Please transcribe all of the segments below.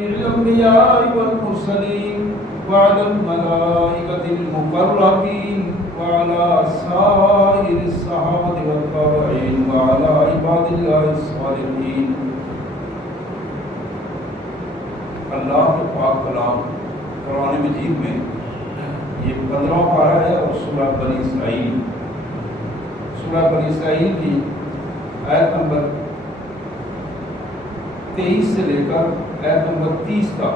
الأنبياء والمرسلين وعلى الملائكة المقربين وعلى سائر الصحابة والتابعين وعلى عباد الله الصالحين. اللہ کے پاک کلام قرآن مجید میں یہ 15واں پارہ ہے اور سورہ بنی اسرائیل کی آیت نمبر 23 سے لے کر آیت نمبر 30 تک.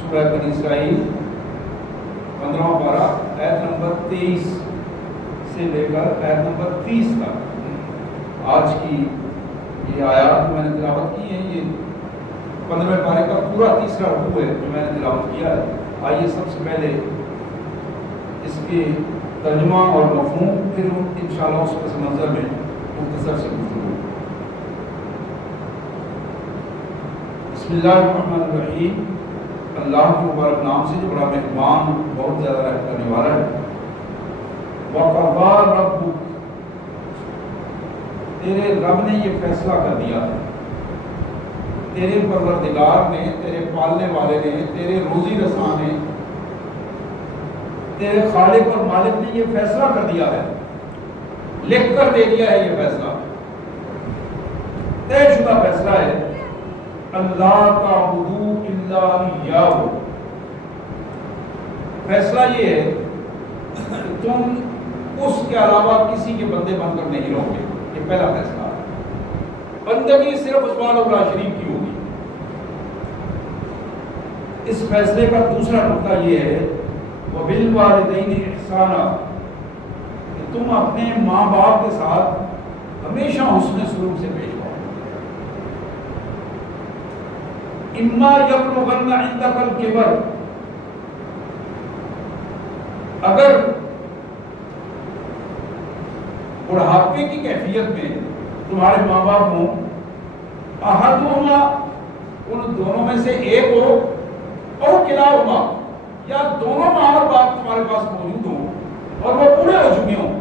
سورہ بنی اسرائیل 15واں پارہ آیت نمبر 23 سے لے کر آیت نمبر 30 تک. آج کی یہ آیات میں نے تلاوت کی ہے، یہ 15ویں پارے کا پورا تیسرا رکوع ہے جو میں نے تلاوت کیا ہے. آئیے سب سے پہلے اس کے ترجمہ اور مفہوم، پھر انشاءاللہ اس پس منظر میں مختصر سے گفتگو. بسم اللہ الرحمن الرحیم. اللہ کے مبارک نام سے جو بڑا مہربان، بہت زیادہ رحم کرنے والا ہے. وَقَضَىٰ رَبُّكَ، تیرے رب نے یہ فیصلہ کر دیا ہے، تیرے پروردگار نے، تیرے پالنے والے نے، تیرے روزی رساں نے، تیرے خالق اور مالک نے یہ فیصلہ کر دیا ہے، لکھ کر دے دیا ہے. یہ فیصلہ طے شدہ فیصلہ ہے. اللہ تعبدوا الا ایاہ، فیصلہ یہ ہے کہ تم اس کے علاوہ کسی کے بندے بن کر نہیں رہو گے. یہ پہلا فیصلہ ہے. بندگی صرف عثمان اللہ شریف کی ہوگی. اس فیصلے کا دوسرا نقطہ یہ ہے وَبِالْوَالِدَيْنِ إِحْسَانًا، کہ تم اپنے ماں باپ کے ساتھ ہمیشہ حسن سلوک سے پیش آؤ. اِمَّا يَبْلُغَنَّ عِندَكَ الْكِبَرَ، اگر بڑھاپے کی کیفیت میں تمہارے ماں باپ ہوں، احدہما، ان دونوں میں سے ایک ہو، اور کلاہما، یا دونوں ماں اور باپ تمہارے پاس موجود ہوں اور وہ پورے ہو چکے ہوں،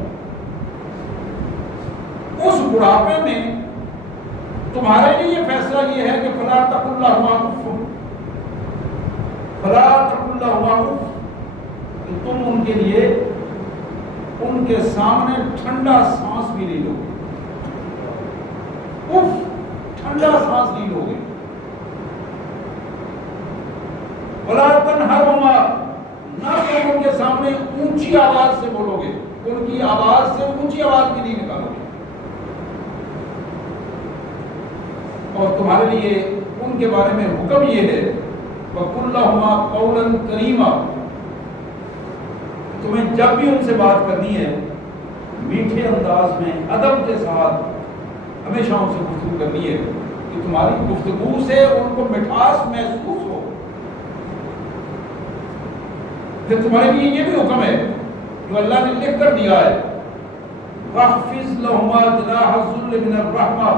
اس بڑھاپے میں تمہارے لیے یہ فیصلہ یہ ہے کہ فلا تقل لہما اف، فلا تقل لہما اف، کہ تم ان کے لیے ان کے سامنے ٹھنڈا سانس بھی نہیں لو گے. اف، ٹھنڈا سانس نہیں لو گے. ولا تنہرہما، نہ تم ان کے سامنے اونچی آواز سے بولو گے، ان کی آواز سے اونچی آواز بھی نہیں نکالو گے. اور تمہارے لیے ان کے بارے میں حکم یہ ہے وَقُلْ لَهُمَا قَوْلًا كَرِيمًا، تمہیں جب بھی ان سے بات کرنی ہے میٹھے انداز میں ادب کے ساتھ ہمیشہ ان سے گفتگو کرنی ہے کہ تمہاری گفتگو سے ان کو مٹھاس محسوس ہو. پھر تمہارے لیے یہ بھی حکم ہے جو اللہ نے لکھ کر دیا ہے وَاخْفِضْ لَهُمَا جَنَاحَ الذُّلِّ مِنَ الرَّحْمَةِ،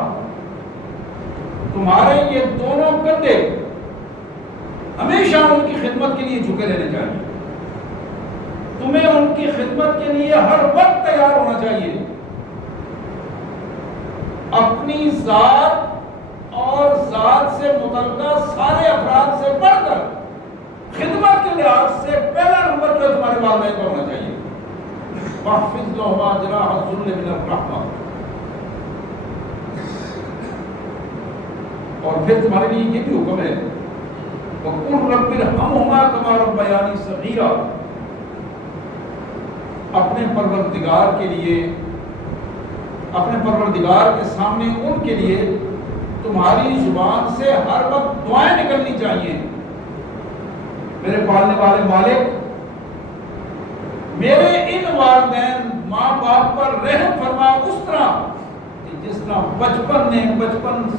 تمہارے یہ دونوں کندھے ہمیشہ ان کی خدمت کے لیے جھکے رہنے چاہیے. تمہیں ان کی خدمت کے لیے ہر وقت تیار ہونا چاہیے. اپنی ذات اور ذات سے متعلقہ سارے افراد سے بڑھ کر خدمت کے لحاظ سے پہلا نمبر جو تمہارے والدین کا ہونا چاہیے. وَاخْفِضْ لَهُمَا جَنَاحَ الذُّلِّ مِنَ الرَّحْمَةِ، اور پھر تمہارے لیے یہ بھی حکم ہے وَقُلْ رَبِّ ارْحَمْهُمَا كَمَا رَبَّيَانِي صَغِيرًا، اپنے پروردگار کے لیے، اپنے پروردگار کے سامنے ان کے لیے تمہاری زبان سے ہر وقت دعائیں نکلنی چاہیے. میرے پالنے والے مالک، میرے ان والدین ماں باپ پر رحم فرما اس طرح کہ جس طرح بچپن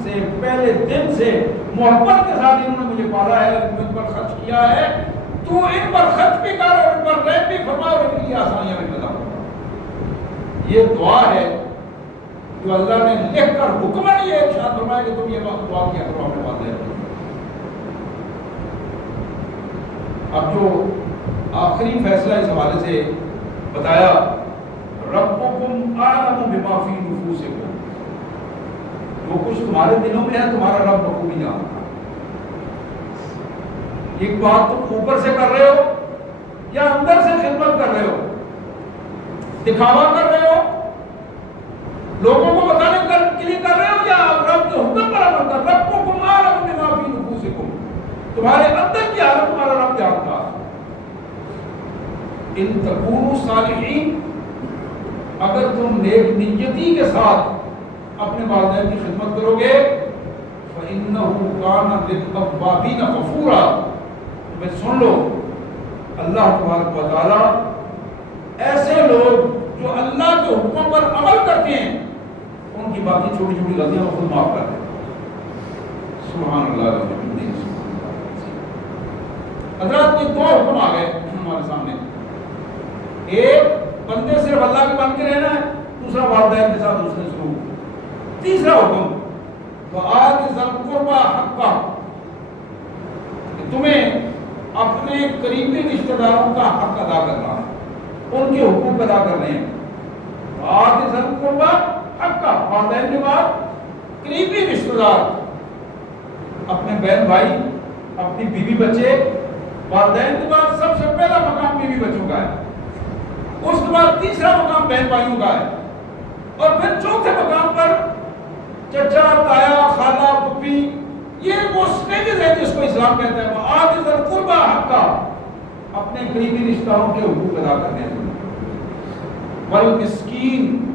سے پہلے دن سے محبت کے ساتھ انہوں نے مجھے پالا ہے، مجھ پر خرچ کیا ہے، تو ان پر خرچ بھی کر اور ان پر رحم بھی فرما اور ان کے لیے آسانیاں بھی پیدا فرما. یہ دعا ہے جو اللہ نے لکھ کر حکم نہیں ہے ارشاد فرمایا کہ تم یہ دعا کیا کرو اپنے والدین. اب جو آخری فیصلہ اس حوالے سے بتایا ربکم اعلم بما فی نفوسکم، جو کچھ تمہارے دلوں میں ہے تمہارا رب بخوبی جانتا ہے. ایک بات تم اوپر سے کر رہے ہو یا اندر سے خدمت کر رہے ہو؟ دکھاوا کر رہے ہو؟ لوگوں کو بتانے کے لیے کر رہے ہو یا رب کے حکم پر عمل کر؟ رب کو کمال اپنے معافی نفوسکم، تمہارے اندر کی حالت تمہارا رب جانتا ہے۔ ان تکونوا صالحین، اگر تم نیک نیتی کے ساتھ اپنے والدین کی خدمت کرو گے، فَإِنَّهُ كَانَ لِلْأَوَّابِينَ غَفُورًا، تمہیں سن لو اللہ تبارک و تعالی ایسے لوگ جو اللہ کے حکم پر عمل کرتے ہیں ان کی باقی چھوٹی چھوٹی غلطیاں کو خود معاف کر دیں۔ سبحان اللہ العظیم۔ حضرات یہ دو حکم آ گئے ہمارے سامنے، ایک بندے صرف اللہ کے بن کے رہنا ہے، دوسرا والدین کے ساتھ حسن سلوک، تیسرا حکم وآتِ ذی القربى حقہ، تمہیں اپنے قریبی رشتہ داروں کا حق ادا کرنا ہے، ان کے حقوق ادا کرنے ہیں۔ وآتِ ذی القربى حقہ، والدین کے بعد قریبی رشتہ دار، اپنے بہن بھائی، اپنی بیوی بچے، والدین کے بعد سب سے پہلا مقام بیوی بچوں کا ہے، اس کے بعد تیسرا مقام بہن بھائیوں کا ہے، اور پھر چوتھے مقام پر چچا، تایا، خالہ، پھوپھی، یہ وہ سٹیجز ہیں جس کو اسلام کہتا ہے وآتِ ذی القربى حقہ، اپنے قریبی رشتہ داروں کے حقوق ادا کرنے ہیں۔ والمسکین،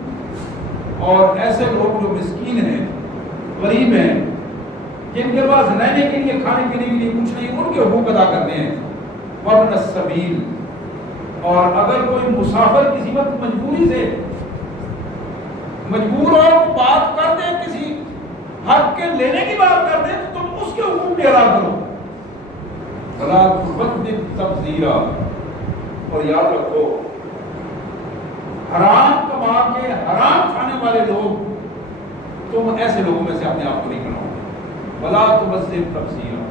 اور ایسے لوگ جو مسکین ہیں، غریب ہیں، جن کے پاس رہنے کے لیے، کھانے پینے کے لیے کچھ نہیں، ان کے حقوق ادا کرنے ہیں۔ وابن السبیل، اور اگر کوئی مسافر کسی وقت مجبوری سے مجبور ہو بات کر دے، کسی حق کے لینے کی بات کر دے، تو تم اس کے حقوق بھی ادا کرو۔ وَلَا تُبَذِّرْ تَبْذِيرًا، اور یاد رکھو حرام کما کے حرام کھانے والے لوگ، تم ایسے لوگوں میں سے اپنے آپ کو نہیں بناؤ۔ وَلَا تُبَذِّرْ تَبْذِيرًا،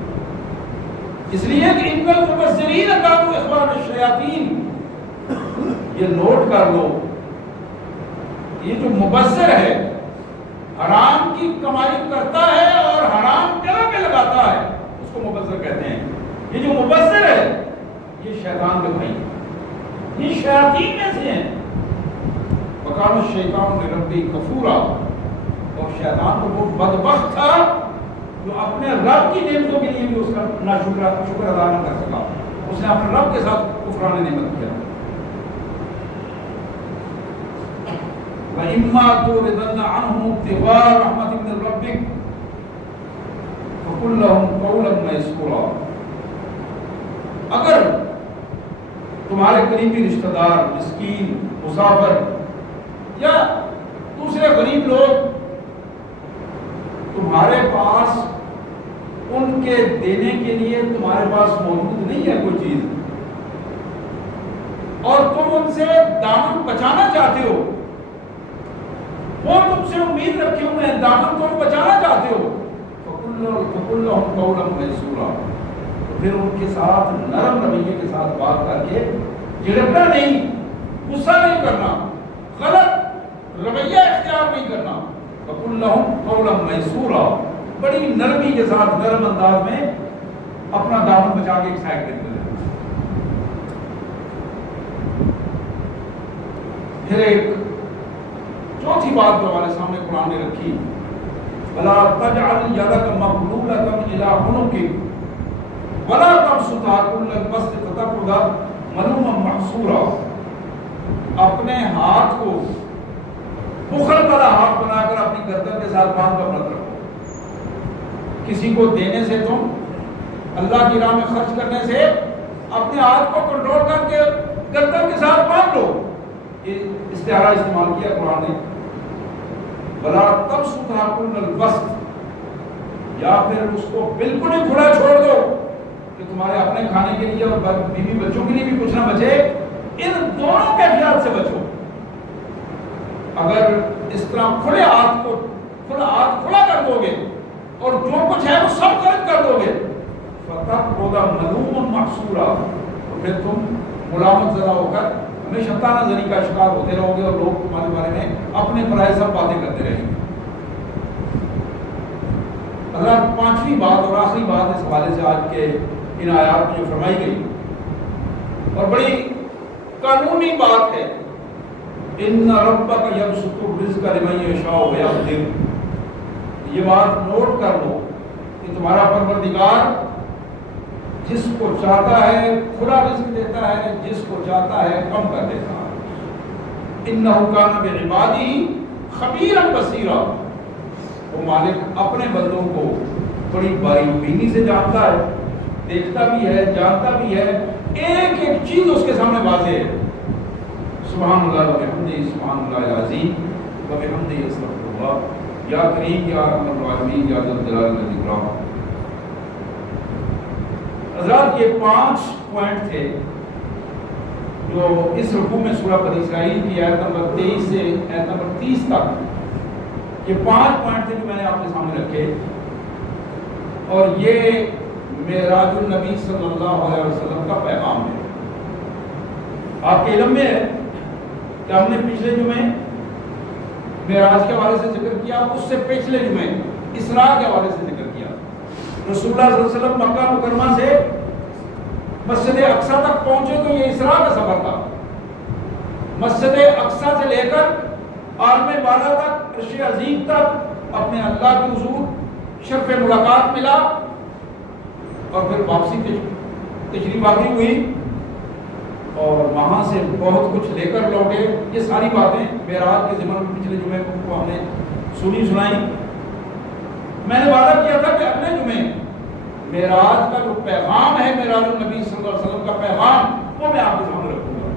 اس لیے کہ اِنَّ الْمُبَذِّرِينَ كَانُوا إِخْوَانَ الشَّيَاطِينَ، یہ نوٹ کر لو، یہ جو مبذر ہے، حرام کی کمائی کرتا ہے اور حرام جگہ پہ لگاتا ہے، اس کو مبذر کہتے ہیں۔ یہ جو مبذر ہے یہ شیطان کے بھائی، یہ شیاطین میں سے ہیں۔ وَكَانَ الشَّيْطَانُ لِرَبِّهِ كَفُورًا، اور شیطان تو وہ بدبخت تھا جو اپنے رب کی نعمتوں کے لیے بھی اس کا شکر ادا نہ کر سکا، اس نے اپنے رب کے ساتھ کفران نعمت کیا۔ وَإِمَّا تُعْرِضَنَّ عَنْهُمُ ابْتِغَاءَ رَحْمَةٍ مِّن رَّبِّكَ فَقُل لَّهُمْ قَوْلًا مَّيْسُورًا، اگر تمہارے قریبی رشتہ دار، مسکین، مسافر یا دوسرے غریب لوگ تمہارے پاس ان کے دینے کے لیے تمہارے پاس موجود نہیں ہے کوئی چیز، اور تم ان سے دامن بچانا چاہتے ہو، وہ تم سے امید رکھے ہوئے ہیں، دامن تم بچانا چاہتے ہو، فَقُل لَّهُمْ قَوْلًا مَّيْسُورًا، پھر ان کے ساتھ نرم رویے کے ساتھ بات کر کے، جھڑکنا نہیں، غصہ نہیں کرنا، غلط رویہ اختیار نہیں کرنا۔ فَقُل لَّهُمْ قَوْلًا مَّيْسُورًا، بڑی نرمی کے ساتھ، نرم انداز میں اپنا دامن بچا کے ایک سائڈ پہ چلے۔ پھر ایک چوتھی بات جو ہمارے سامنے قرآن نے رکھی، وَلَا تَجْعَلْ يَدَكَ مَغْلُولَةً إِلَىٰ عُنُقِكَ وَلَا تَبْسُطْهَا كُلَّ الْبَسْطِ فَتَقْعُدَ مَلُومًا مَحْسُورًا، اپنے ہاتھ کو بخل والا ہاتھ بنا کر اپنی گردن کے ساتھ باندھ کر مت رکھو۔ کسی کو دینے سے، تم اللہ کی راہ میں خرچ کرنے سے اپنے ہاتھ کو کنٹرول کر کے گردن کے ساتھ باندھ لو۔ یہ استعارہ استعمال کیا قرآن نے، وَلَا تَبْسُطْهَا كُلَّ الْبَسْطِ، یا پھر اس کو بالکل ہی کھلا چھوڑ دو کہ تمہارے اپنے کھانے کے لیے اور بیوی بچوں کے لیے بھی کچھ نہ بچے۔ ان دونوں کیفیات سے بچو۔ اگر اس طرح کھلے ہاتھ کو کھلا کر دو گے اور جو کچھ ہے وہ سب خرچ کر دو گے، فَتَقْعُدَ مَلُومًا مَحْسُورًا، تو پھر تم ملامت زدہ ہو کر ہمیشہ طعنہ زنی کا شکار ہوتے رہو گے، اور لوگ تمہارے بارے میں اپنے پرائے سب باتیں کرتے رہیں گے۔ حضرات پانچویں بات اور آخری بات اس حوالے سے آج کے ان آیات میں جو فرمائی گئی اور بڑی قانونی بات ہے، ان ربک یبسط الرزق لمن یشاء ویقدر، یہ بات نوٹ کر لو کہ تمہارا پروردگار جس کو چاہتا ہے کھلا رزق دیتا ہے، جس کو چاہتا ہے کم کر دیتا ہے۔ انہ کان بعبادہ خبیرا بصیرا، وہ مالک اپنے بندوں کو بڑی باریک بینی سے جانتا ہے، دیکھتا بھی ہے، جانتا بھی ہے، ایک ایک چیز اس کے سامنے واضح ہے۔ سبحان اللہ وبحمدہ، سبحان اللہ العظیم وبحمدہ، استغفر اللہ، یا کریم یا ارحم الراحمین یا ذا الجلال والاکرام۔ حضرات یہ 5 پوائنٹ تھے جو اس رکوع میں سورہ بنی اسرائیل کی آیت نمبر 23 سے آیت نمبر 30 تک، یہ 5 پوائنٹ تھے جو میں نے آپ کے سامنے رکھے، اور یہ معراج النبی صلی اللہ علیہ وسلم کا پیغام ہے۔ آپ کے علم میں ہے کہ ہم نے پچھلے جمعے معراج کے حوالے سے ذکر کیا، اس سے پچھلے جمعے اسراء کے حوالے سے ذکر کیا۔ رسول اللہ صلی اللہ علیہ وسلم مکہ مکرمہ سے مسجد اقصی تک پہنچے تو یہ اسراء کا سفر تھا۔ مسجد اقصی سے لے کر عالم بالا تک، عرش عظیم تک اپنے اللہ کے حضور شرف ملاقات ملا، اور پھر واپسی تشریف آوری ہوئی اور وہاں سے بہت کچھ لے کر لوٹے۔ یہ ساری باتیں معراج کے ضمن میں پچھلے جمعے کو ہم نے سنائی۔ میں نے وعدہ کیا تھا کہ اگلے جمعے معراج کا جو پیغام ہے، معراج النبی صلی اللہ علیہ وسلم کا پیغام، وہ میں آپ کے سامنے رکھوں گا۔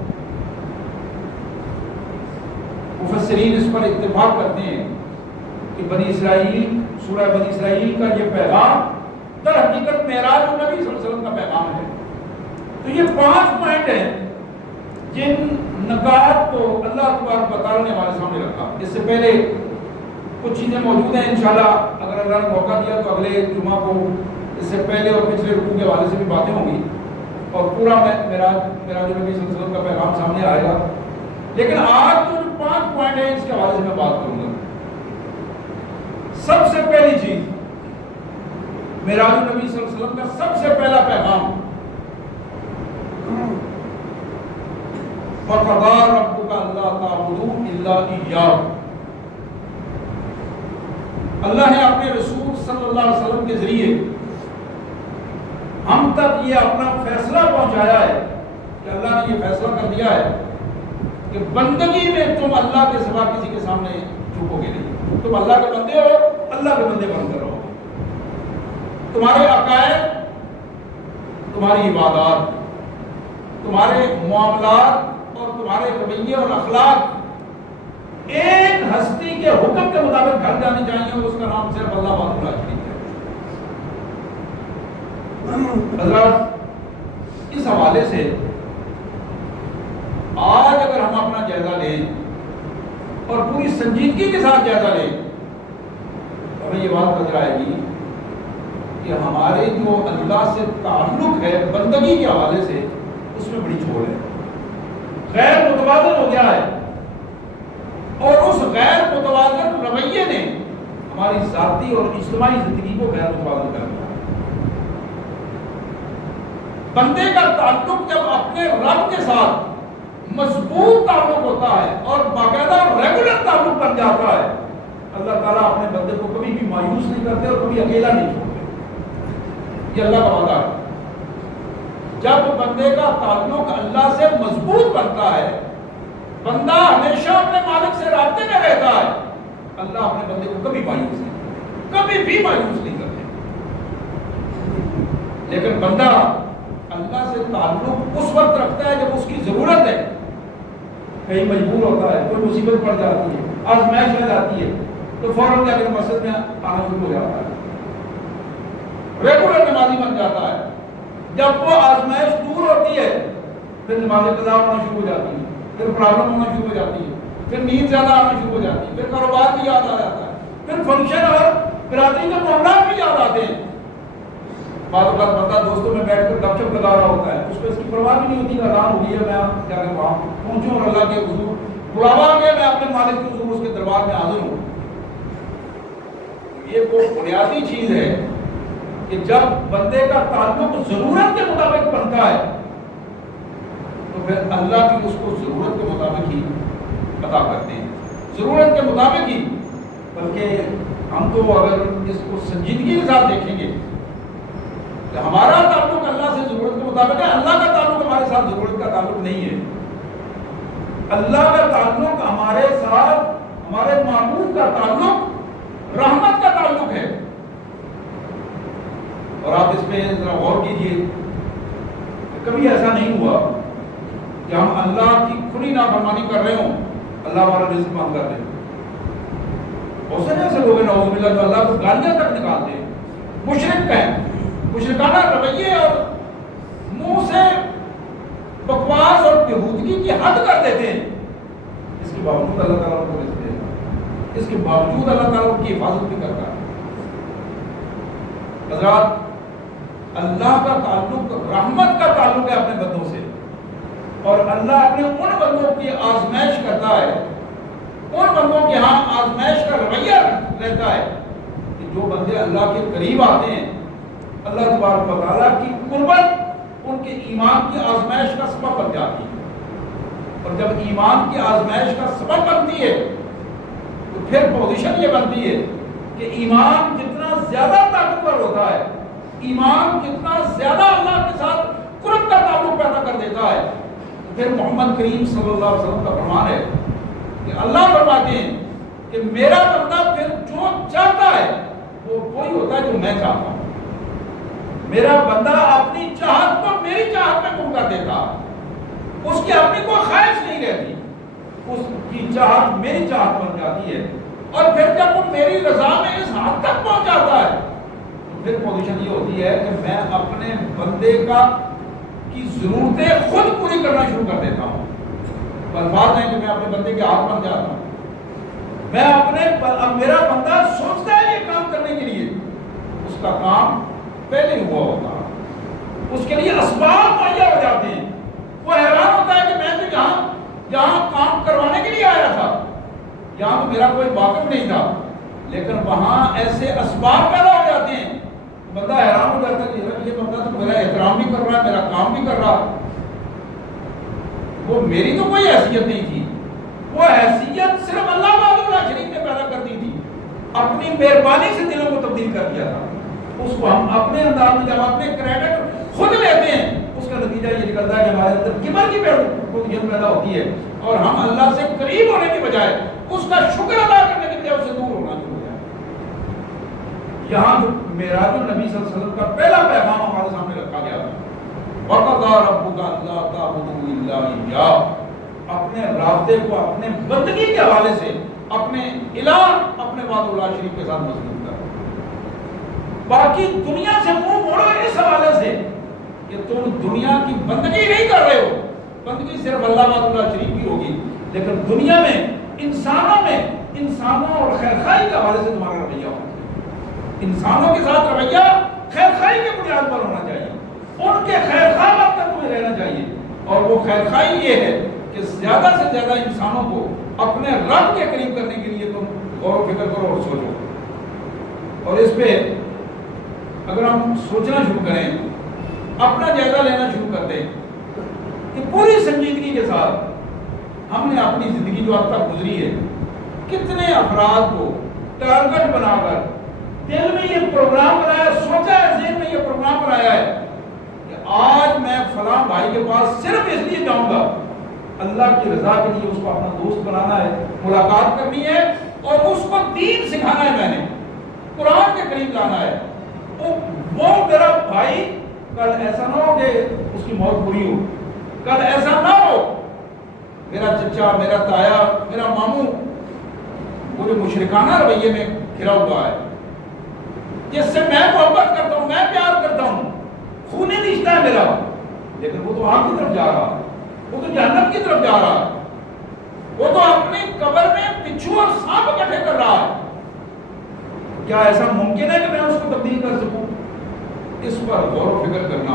مفسرین اس پر اتفاق کرتے ہیں کہ بنی اسرائیل، سورہ بنی اسرائیل کا یہ پیغام در حقیقت معراج النبی صلی اللہ علیہ وسلم کا پیغام ہے۔ تو یہ 5 پوائنٹ ہیں جن نکات کو اللہ تبارک و تعالیٰ نے ہمارے سامنے رکھا۔ اس سے پہلے کچھ چیزیں موجود ہیں، انشاءاللہ اگر اللہ نے موقع دیا تو اگلے جمعہ کو اس سے پہلے اور پچھلے رکوع کے حوالے سے بھی باتیں ہوں گی، اور پورا معراج النبی صلی اللہ علیہ وسلم کا پیغام سامنے آئے گا۔ لیکن آج جو 5 پوائنٹ ہیں اس کے حوالے سے میں بات کروں گا۔ سب سے پہلی چیز، معراج النبی صلی اللہ علیہ وسلم کا سب سے پہلا پیغام، وَقَضَىٰ رَبُّكَ أَلَّا تَعْبُدُوا إِلَّا إِيَّاهُ، اللہ نے اپنے رسول صلی اللہ علیہ وسلم کے ذریعے ہم تک یہ اپنا فیصلہ پہنچایا ہے کہ اللہ نے یہ فیصلہ کر دیا ہے کہ بندگی میں تم اللہ کے سوا کسی کے سامنے جھکو گے نہیں۔ تم اللہ کے بندے ہو، اللہ کے بندے بن کر رہو گے۔ تمہارے عقائد، تمہاری عبادات، تمہارے معاملات اور تمہارے رویے اور اخلاق ایک ہستی کے حکم کے مطابق گھر جانے چاہیے، اور اس کا نام صرف اللہ وحدہ لا شریک ہے۔ حضرات اس حوالے سے آج اگر ہم اپنا جائزہ لیں اور پوری سنجیدگی کے ساتھ جائزہ لیں تو ہمیں یہ بات نظر آئے گی کہ ہمارے جو اللہ سے تعلق ہے بندگی کے حوالے سے، اس میں بڑی چھوڑ ہے، غیر متوازن ہو گیا ہے، اور اس غیر متوازن رویے نے ہماری ذاتی اور اجتماعی زندگی کو غیر متوازن کر دیا۔ بندے کا تعلق جب اپنے رب کے ساتھ مضبوط تعلق ہوتا ہے اور باقاعدہ ریگولر تعلق بن جاتا ہے، اللہ تعالیٰ اپنے بندے کو کبھی بھی مایوس نہیں کرتے اور کبھی اکیلا نہیں چھوڑتے۔ یہ اللہ کا وعدہ ہے۔ جب بندے کا تعلق اللہ سے مضبوط بنتا ہے، بندہ ہمیشہ اپنے مالک سے رابطے میں رہتا ہے، اللہ اپنے بندے کو کبھی مایوس نہیں، کبھی بھی مایوس نہیں کرتے۔ لیکن بندہ اللہ سے تعلق اس وقت رکھتا ہے جب اس کی ضرورت ہے، کہیں مجبور ہوتا ہے، کوئی مصیبت پڑ جاتی ہے، آزمائش آ جاتی ہے، تو فوراً جا کے مسجد میں آنا شروع ہو جاتا ہے، ریگولر نمازی بن جاتا ہے۔ جب وہ آزمائش دور ہوتی ہے پھر نماز قضا ہونا شروع ہو جاتی ہے، پھر پرابلم ہونا شروع ہو جاتی ہے، پھر نیند زیادہ آنا شروع ہو جاتی ہے، پھر کاروبار بھی یاد آ جاتا ہے، پھر فنکشن اور برادری کے معاملات بھی یاد آتے ہیں۔ بعض اوقات بندہ دوستوں میں بیٹھ کر گپ شپ لگا رہا ہوتا ہے، اس کو اس کی پرواہ بھی نہیں ہوتی کہ اذان ہو گئی ہے، میں جا کے وہاں پہنچوں اور اللہ کے حضور بلاوا آ گیا، میں اپنے مالک کے حضور اس کے دربار میں حاضر ہوں۔ یہ وہ بنیادی چیز ہے کہ جب بندے کا تعلق ضرورت کے مطابق بنتا ہے تو پھر اللہ بھی اس کو ضرورت کے مطابق ہی عطا کرتے ہیں، ضرورت کے مطابق ہی۔ بلکہ ہم تو اگر اس کو سنجیدگی کے ساتھ دیکھیں گے کہ ہمارا تعلق اللہ سے ضرورت کے مطابق ہے، اللہ کا تعلق ہمارے ساتھ ضرورت کا تعلق نہیں ہے۔ اللہ کا تعلق ہمارے ساتھ، ہمارے معبود کا تعلق رحمت کا تعلق ہے۔ اور آپ اس پہ ذرا غور کیجئے کہ کبھی ایسا نہیں ہوا کہ ہم اللہ کی کھلی نافرمانی کر رہے ہوں، اللہ ہمارا رزق بند کر دے۔ بہت سے ایسے لوگ ہیں نعوذ باللہ جو اللہ کو گالیاں تک نکالتے ہیں، مشرک ہیں، مشرکانہ رویے اور منہ سے بکواس اور بےہودگی کی حد کر دیتے ہیں، اس کے باوجود اللہ تعالیٰ کو رزق دیتا ہے، اس کے باوجود اللہ تعالیٰ کی حفاظت بھی کرتا ہے۔ حضرات، اللہ کا تعلق رحمت کا تعلق ہے اپنے بندوں سے، اور اللہ اپنے ان بندوں کی آزمائش کرتا ہے، ان بندوں کے ہاں آزمائش کا رویہ رہتا ہے کہ جو بندے اللہ کے قریب آتے ہیں، اللہ تبارک و تعالیٰ کی قربت ان کے ایمان کی آزمائش کا سبب بن جاتی ہے۔ اور جب ایمان کی آزمائش کا سبب بنتی ہے تو پھر پوزیشن یہ بنتی ہے کہ ایمان جتنا زیادہ طاقتور ہوتا ہے، ایمان جتنا زیادہ اللہ کے ساتھ قرب کا تعلق پیدا کر دیتا ہے، تو پھر محمد کریم صلی اللہ علیہ وسلم کا فرمان ہے کہ اللہ فرماتے ہیں کہ میرا بندہ پھر جو چاہتا ہے وہ وہی ہوتا ہے جو میں چاہتا ہوں۔ میرا بندہ اپنی چاہت کو میری چاہت میں گم کر دیتا، اس کی اپنی کوئی خواہش نہیں رہتی، اس کی چاہت میری چاہت بن جاتی ہے، اور پھر جب وہ میری رضا میں اس حد تک پہنچ جاتا ہے تو پھر پوزیشن یہ ہوتی ہے کہ میں اپنے بندے کی ضرورتیں خود پوری کرنا شروع کر دیتا ہوں۔ الفاظ ہیں کہ میں اپنے بندے کے ہاتھ بن جاتا ہوں، میں اب میرا بندہ سوچتا ہے یہ کام کرنے کے لیے، اس کا کام پہلے ہوا ہوتا ہے، اس کے لیے اسباب مہیا ہو جاتے ہیں، وہ حیران ہوتا ہے کہ میں تو یہاں کام کروانے کے لیے آیا تھا، یہاں تو میرا کوئی واقف نہیں تھا، لیکن وہاں ایسے اسباب پیدا ہو جاتے ہیں، بندہ حیران ہو جاتا ہے کہ یہ بندہ تو میرا احترام بھی کر رہا ہے، میرا کام بھی کر رہا ہے۔ وہ میری تو کوئی حیثیت نہیں تھی، وہ حیثیت صرف اللہ وحدہ شریک نے پیدا کر دی تھی، اپنی مہربانی سے دلوں کو تبدیل کر دیا تھا۔ اس کو ہم اپنے انداز میں جب اپنے کریڈٹ خود لیتے ہیں، اس کا نتیجہ یہ نکلتا ہے کہ ہمارے اندر کبر کی پوزیشن پیدا ہوتی ہے، اور ہم اللہ سے قریب ہونے کی بجائے اس کا شکر ادا کرنے کی بجائے اس سے دور ہونا شروع ہو جائے۔ یہاں جو معراج النبی صلی اللہ علیہ وسلم کا پہلا پیغام ہمارے سامنے رکھا گیا تھا، وَقَضَىٰ رَبُّكَ أَلَّا تَعْبُدُوا إِلَّا إِيَّاهُ، اپنے رابطے کو اپنے بندگی کے حوالے سے اپنے الہ، اپنے وحدہ اللہ شریف کے ساتھ مضبوط کر۔ باقی دنیا سے منہ موڑو اس حوالے سے کہ تم دنیا کی بندگی نہیں کر رہے ہو، بندگی صرف اللہ وحدہ اللہ شریف کی ہوگی، لیکن دنیا میں انسانوں اور خیرخواہی کے حوالے سے تمہارا رویہ ہونا چاہیے، انسانوں کے ساتھ رویہ خیرخواہی کے بنیاد پر ہونا چاہیے، ان کے خیرخواہ بن کر تمہیں رہنا چاہیے، اور وہ خیرخواہی یہ ہے کہ زیادہ سے زیادہ انسانوں کو اپنے رب کے قریب کرنے کے لیے تم غور و فکر کرو اور سوچو۔ اور اس پہ اگر ہم سوچنا شروع کریں، اپنا جائزہ لینا شروع کر دیں کہ پوری سنجیدگی کے ساتھ ہم نے اپنی زندگی جو اب تک گزری ہے، کتنے افراد کو ٹارگٹ بنا کر دل میں یہ پروگرام بنایا، سوچا ہے، ذہن میں یہ پروگرام بنایا ہے کہ آج میں فلاں بھائی کے پاس صرف اس لیے جاؤں گا، اللہ کی رضا کے لیے اس کو اپنا دوست بنانا ہے، ملاقات کرنی ہے، اور اس کو دین سکھانا ہے، میں نے قرآن کے قریب لانا ہے۔ وہ میرا بھائی کل ایسا نہ ہو کہ اس کی موت ہوئی ہو، کل ایسا نہ ہو میرا چچا، میرا تایا، میرا ماموں وہ جو مشرکانہ رویے میں گھرا ہوا ہے، جس سے میں محبت کرتا ہوں، میں پیار کرتا ہوں، خونی رشتہ ہے میرا، لیکن وہ تو آگ کی طرف جا رہا، وہ تو جہنم کی طرف جا رہا، وہ تو اپنی قبر میں بچھو اور سانپ اکٹھے کر رہا ہے۔ کیا ایسا ممکن ہے کہ میں اس کو تبدیل کر سکوں؟ اس پر غور و فکر کرنا،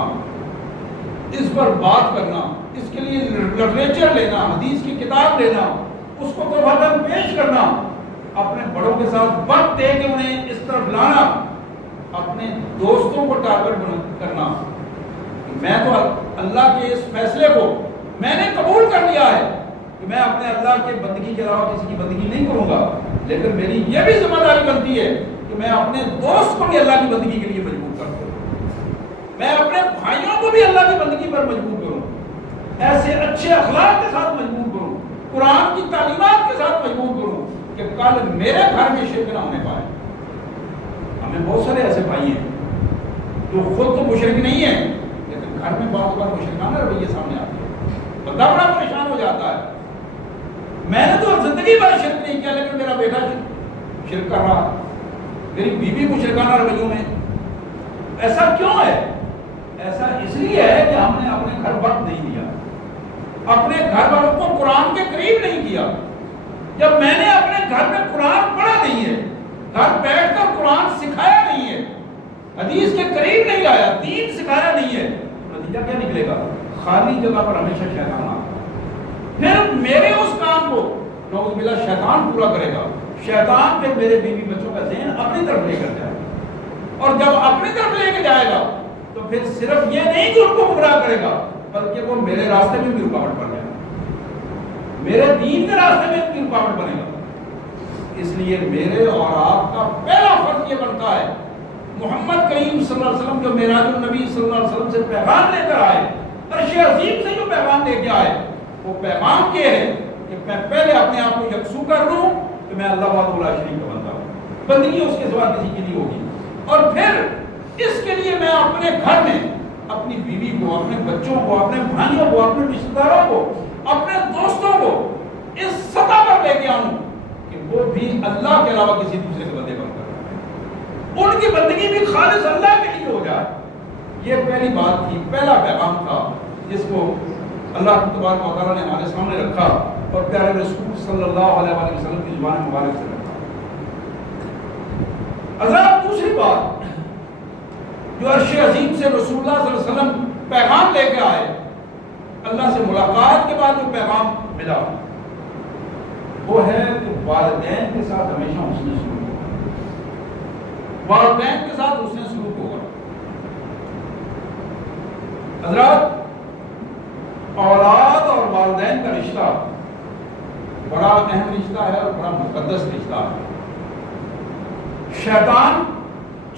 اس پر بات کرنا، اس کے لیے لٹریچر لینا، حدیث کی کتاب لینا، اس کو توبہ پیش کرنا، اپنے بڑوں کے ساتھ وقت دے کے انہیں اس طرف لانا، اپنے دوستوں کو ٹارگٹ کرنا، میں تو اللہ کے اس فیصلے کو میں نے قبول کر لیا ہے کہ میں اپنے اللہ کے بندگی کے علاوہ کسی کی بندگی نہیں کروں گا، لیکن میری یہ بھی ذمہ داری بنتی ہے کہ میں اپنے دوست کو بھی اللہ کی بندگی کے لیے مجبور کر دوں، میں اپنے بھائیوں کو بھی اللہ کی بندگی پر مجبور کروں، ایسے اچھے اخلاق کے ساتھ مجبور کروں، قرآن کی تعلیمات کے ساتھ مجبور کروں کہ کل میرے گھر میں شرک نہ ہونے پائے۔ ہمیں بہت سارے ایسے بھائی ہیں جو خود تو مشرک نہیں ہیں، لیکن گھر میں بار بار مشرکانہ رویے سامنے آتے ہیں، بندہ بڑا پریشان ہو جاتا ہے، میں نے تو زندگی بھر شرک نہیں کیا لیکن میرا بیٹا شرک کر رہا، میری بیوی مشرکانہ رویوں میں۔ ایسا کیوں ہے؟ ایسا اس لیے ہے کہ ہم نے اپنے گھر وقت نہیں دیا، اپنے گھر والوں کو قرآن کے قریب نہیں کیا۔ جب میں نے اپنے گھر میں قرآن پڑھا نہیں ہے، گھر بیٹھ کر قرآن سکھایا نہیں ہے، حدیث کے قریب نہیں لایا، دین سکھایا نہیں ہے، نتیجہ کیا نکلے گا؟ خالی جگہ پر ہمیشہ شیطان آتا ہے، پھر میرے اس کام کو نعوذ باللہ شیطان پورا کرے گا۔ شیطان پھر میرے بیوی بچوں کا ذہن اپنی طرف لے کر جائے گا، اور جب اپنی طرف لے کے جائے گا تو پھر صرف یہ نہیں کہ ان کو گمراہ کرے گا، بلکہ وہ میرے راستے میں بھی رکاوٹ بن جائے گا، میرے دین کے راستے میں بھی رکاوٹ بنے گا۔ اس لیے میرے اور آپ کا پہلا فرض یہ بنتا ہے، محمد کریم صلی اللہ علیہ وسلم جو معراج النبی صلی اللہ علیہ وسلم سے پیغام لے کر آئے، عرش عظیم سے جو پیغام لے کے آئے، وہ پیغام یہ ہے کہ میں پہلے اپنے آپ کو یکسو کر لوں کہ میں اللہ وحدہ لا شریک کا بندہ ہوں، بندگی اس کے سوا کسی کی نہیں ہوگی، اور پھر اس کے لیے میں اپنے گھر میں اپنی بیوی کو، اپنے بچوں کو، اپنے بھائیوں کو، اپنے رشتہ داروں کو، اپنے دوستوں کو اس سطح پر لے کے آؤں کہ وہ بھی اللہ کے علاوہ کسی دوسرے کے بندے بن کر ان کی بندگی بھی خالص اللہ کے لیے ہو جائے۔ یہ پہلی بات تھی، پہلا پیغام تھا جس کو اللہ تبارک و تعالیٰ نے ہمارے سامنے رکھا اور پیارے رسول صلی اللہ علیہ وآلہ وسلم کی زبان مبارک سے رکھا۔ حضرات دوسری بات جو عرش عظیم سے رسول اللہ صلی اللہ علیہ وسلم پیغام لے کے آئے، اللہ سے ملاقات کے بعد جو پیغام ملا، وہ ہے کہ والدین کے ساتھ ہمیشہ حسن سلوک ہوگا، والدین کے ساتھ حسن سلوک ہوگا۔ حضرات اولاد اور والدین کا رشتہ بڑا اہم رشتہ ہے اور بڑا مقدس رشتہ ہے۔ شیطان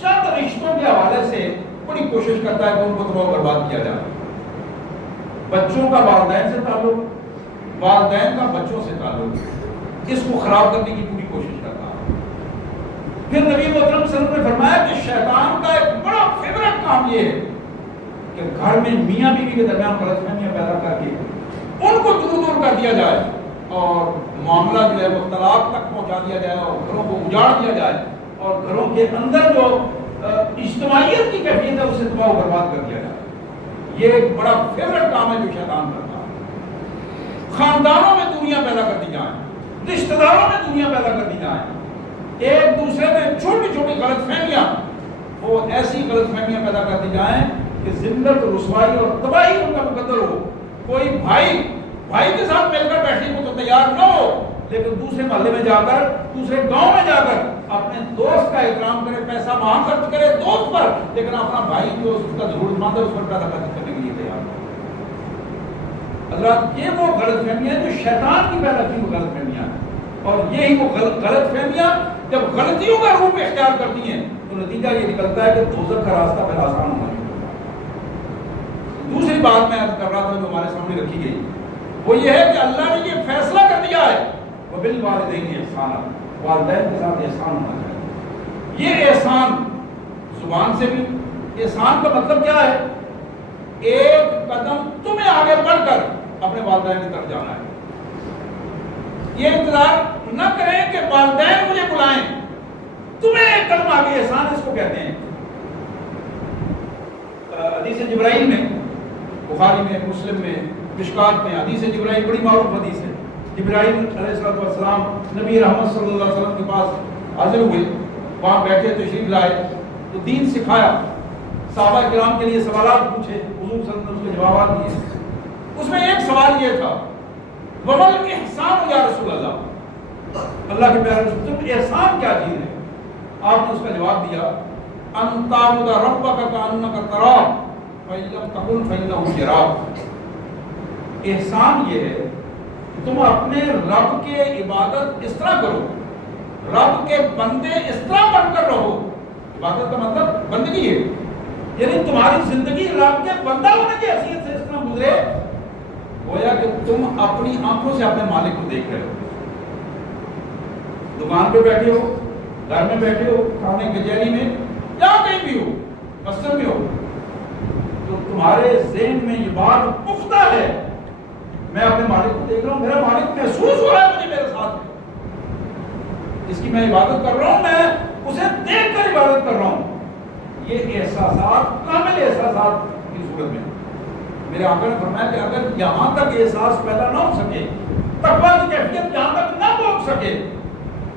چند رشتوں کے حوالے سے بڑی کوشش کرتا ہے کہ ان کو تباہ و برباد کیا جائے۔ بچوں کا والدین سے تعلق، والدین کا بچوں سے تعلق، اس کو خراب کرنے کی پوری کوشش کرتا ہے۔ پھر نبی محترم صلی اللہ علیہ وسلم نے فرمایا کہ شیطان کا ایک بڑا فیورٹ کام یہ ہے کہ گھر میں میاں بیوی کے درمیان غلط فہمیاں پیدا کر کے ان کو دور دور کر دیا جائے اور معاملہ جو ہے وہ طلاق تک پہنچا دیا جائے اور گھروں کو اجاڑ دیا جائے اور گھروں کے اندر جو اجتماعیت کی کیفیت ہے اسے تباہ و برباد کر دیا جائے۔ یہ ایک بڑا فیورٹ کام ہے جو شیطان کرتا ہے۔ خاندانوں میں دوریاں پیدا کر دی جائیں، رشتہ داروں میں دوریاں پیدا کر دی جائیں، ایک دوسرے میں چھوٹی چھوٹی غلط فہمیاں، وہ ایسی غلط فہمیاں پیدا کر دی جائیں کہ ذلت، رسوائی اور تباہی ان کا مقدر ہو۔ کوئی بھائی کے ساتھ مل کر بیٹھنے کو تو تیار نہ ہو، لیکن دوسرے محلے میں جا کر، دوسرے گاؤں میں جا کر اپنے دوست کا احترام کرے، پیسہ وہاں خرچ کرے دوست پر، لیکن اپنا بھائی جو اس کا ضرورت مند ہے اس پر پیدا کرنے کے لیے تیار ہو۔ حضرات یہ وہ غلط فہمیاں جو شیطان کی پیدا کی ہوئی غلط فہمیاں ہیں، اور یہی وہ غلط فہمیاں جب غلطیوں کا روپ اختیار کرتی ہیں تو نتیجہ یہ نکلتا ہے کہ دوزخ کا راستہ پھر آسان ہونا شروع ہوتا ہے۔ دوسری بات میں عرض کر رہا تھا جو ہمارے سامنے رکھی گئی وہ یہ ہے کہ اللہ نے یہ فیصلہ کر دیا ہے وبالوالدین احسانا، والدین کے ساتھ احسان ہونا چاہیے۔ یہ احسان زبان سے بھی، احسان کا مطلب کیا ہے؟ ایک قدم تمہیں آگے بڑھ کر اپنے والدین کی طرف جانا ہے۔ یہ انتظار نہ کریں کہ والدین مجھے بلائیں، تمہیں ایک قدم آگے، احسان اس کو کہتے ہیں۔ حدیث جبرائیل میں، بخاری میں، مسلم میں، مشکات میں حدیث جبرائیل بڑی معروف حدیث ہے۔ جبرائیل علیہ السلام نبی رحمت صلی اللہ علیہ وسلم کے پاس حاضر ہوئے، وہاں بیٹھے، تشریف لائے تو دین سکھایا، صحابہ کرام کے لیے سوالات پوچھے، حضور صلی اللہ علیہ وسلم نے اس کے جوابات دیے۔ اس میں ایک سوال یہ تھا، وَمَا الْإِحْسَانُ يَا رَسُولَ اللَّهِ، احسان کیا ہے؟ حضور صلی اللہ علیہ وسلم نے فرمایا کہ اللہ کے پیارے تم احسان کیا چیز ہے؟ آپ نے اس کا جواب دیا ان تعبد ربک کانک تراہ فإن لم تکن فإنہ یراک۔ احسان یہ ہے تم اپنے رب کے عبادت اس طرح کرو، رب کے بندے اس طرح بن کر رہو۔ عبادت کا مطلب بندگی ہے، یعنی تمہاری زندگی رب کے بندہ ہونے کی حیثیت سے اس طرح گزرے گویا کہ تم اپنی آنکھوں سے اپنے مالک کو دیکھ رہے ہو۔ دکان پہ بیٹھے ہو، گھر میں بیٹھے ہو، تھانے کچہری میں یا کہیں بھی ہو، مسجد میں ہو، تو تمہارے ذہن میں یہ بات پختہ ہے میں اپنے مالک کو دیکھ رہا ہوں، میرا مالک محسوس ہو رہا ہے مجھے میرے ساتھ ہے، اس کی میں عبادت کر رہا ہوں، میں اسے دیکھ کر عبادت کر رہا ہوں۔ یہ احساسات کامل احساسات کی صورت میں میرے آقا نے فرمایا کہ اگر یہاں تک احساس پیدا نہ ہو سکے، تقویٰ کی کیفیت یہاں تک نہ پہنچ سکے،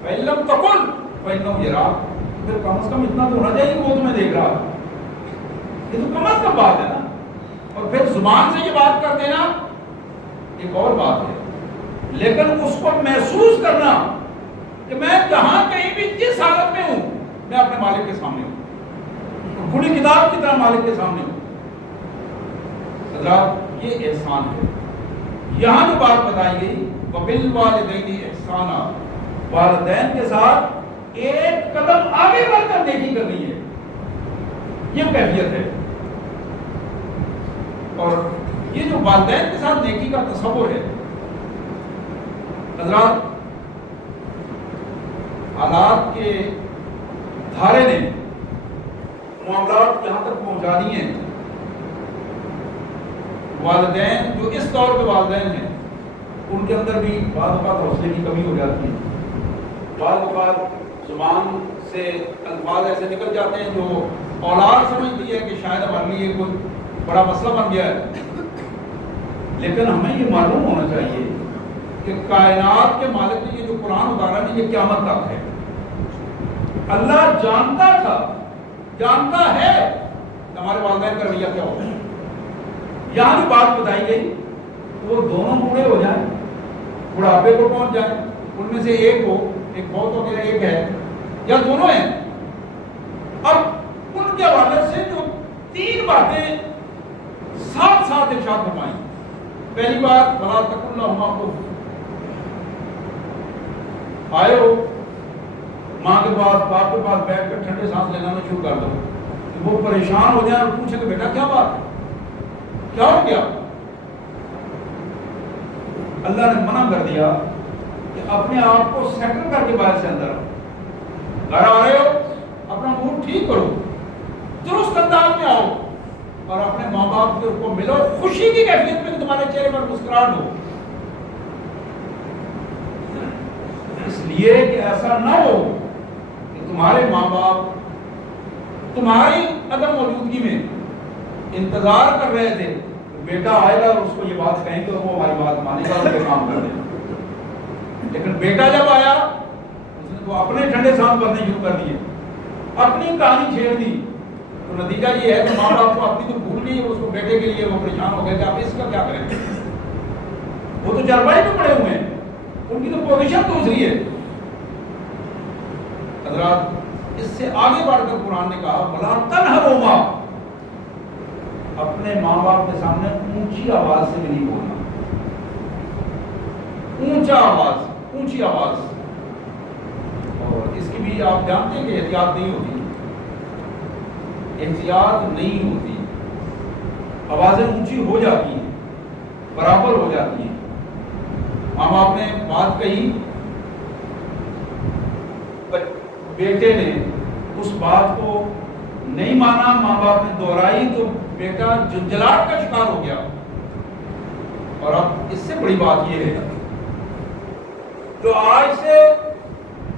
فَإِلَّمْ تَقُلْ فَإِنَّهُ يَرَاكَ، پھر کم از کم اتنا تو ہونا چاہیے کہ وہ تمہیں دیکھ رہا ہے، یہ تو کم از کم بات ہے نا۔ اور پھر زبان سے یہ بات کر دینا ایک اور بات ہے، لیکن اس کو محسوس کرنا کہ میں جہاں کہیں بھی جس حالت میں ہوں میں اپنے مالک کے سامنے ہوں، کھلی کتاب کی طرح مالک کے سامنے ہوں۔ حضرات یہ احسان ہے۔ یہاں جو بات بتائی گئی وَبِالْوَالِدَيْنِ إِحْسَانًا، والدین کے ساتھ ایک قدم آگے بڑھ کر نیکی کرنی ہے، یہ کیفیت ہے۔ اور یہ جو والدین کے ساتھ نیکی کا تصور ہے حضرات، حالات کے دھارے نے معاملات یہاں تک پہنچا دیے ہیں۔ والدین جو اس دور کے والدین ہیں ان کے اندر بھی بعض اوقات حوصلے کی کمی ہو جاتی ہے، بعض اوقات زبان سے الفاظ ایسے نکل جاتے ہیں جو اولاد سمجھتی ہے کہ شاید ہمارے لیے کوئی بڑا مسئلہ بن گیا ہے، لیکن ہمیں یہ معلوم ہونا چاہیے کہ کائنات کے مالک نے یہ جو قرآن اتارا ہے یہ قیامت تک ہے۔ اللہ جانتا تھا، جانتا ہے کہ ہمارے والدین کا رویہ کیا ہوگا۔ یہاں جو بات بتائی گئی وہ دونوں بوڑھے ہو جائیں، بڑھاپے کو پہنچ جائیں، ان میں سے ایک ہو، ایک بہت ہو گیا ایک ہے، یا دونوں ہیں، اب ان کے حوالے سے جو تین باتیں ساتھ ساتھ ارشاد فرمائیں۔ پہلی بات وَلَا تَقُل لَهُمَا أُفٍّ، آئے ہو ماں کے پاس باپ کے پاس بیٹھ کر ٹھنڈے سانس لینا شروع کر دو، وہ پریشان ہو جائیں اور پوچھیں کہ بیٹا کیا بات ہے، کیا ہو گیا؟ اللہ نے منع کر دیا کہ اپنے آپ کو سیٹل کر کے باہر سے اندر آؤ، گھر آ رہے ہو اپنا موڈ ٹھیک کرو، درست انداز میں آؤ اور اپنے ماں باپ کو ملو خوشی کی کیفیت میں تمہارے چہرے پر مسکراہٹ ہو، اس لیے کہ ایسا نہ ہو کہ تمہارے ماں باپ تمہاری عدم موجودگی میں انتظار کر رہے تھے بیٹا آئے گا اور اس کو یہ بات کہیں تو وہ ہماری بات مانے گا اور یہ کام کر دے گا، لیکن بیٹا جب آیا اس نے تو اپنے ٹھنڈے سانس بھرنے شروع کر دیے، اپنی کہانی چھیڑ دی، تو نتیجہ یہ ہے کہ ماں باپ کو اپنی تو بھول گئی، اس کو بیٹے کے لیے وہ پریشان ہو گئے کہ آپ اس کا کیا کریں گے، وہ تو چارپائی پہ پڑے ہوئے ہیں، ان کی تو پوزیشن دوسری ہے۔ حضرات اس سے آگے بڑھ کر قرآن نے کہا وَلَا تَنْهَرْهُمَا، اپنے ماں باپ کے سامنے اونچی آواز سے بھی نہیں بولنا، اونچا آواز، اونچی آواز، اور اس کی بھی آپ جانتے ہیں کہ احتیاط نہیں ہوتی، احتیاط نہیں ہوتی، آوازیں اونچی ہو جاتی ہیں، برابر ہو جاتی ہیں۔ ماں باپ نے بات کہی، بیٹے نے اس بات کو نہیں مانا، ماں باپ نے دہرائی تو بیٹا جنجلاہٹ کا شکار ہو گیا، اور اب اس سے بڑی بات یہ ہے تو آج سے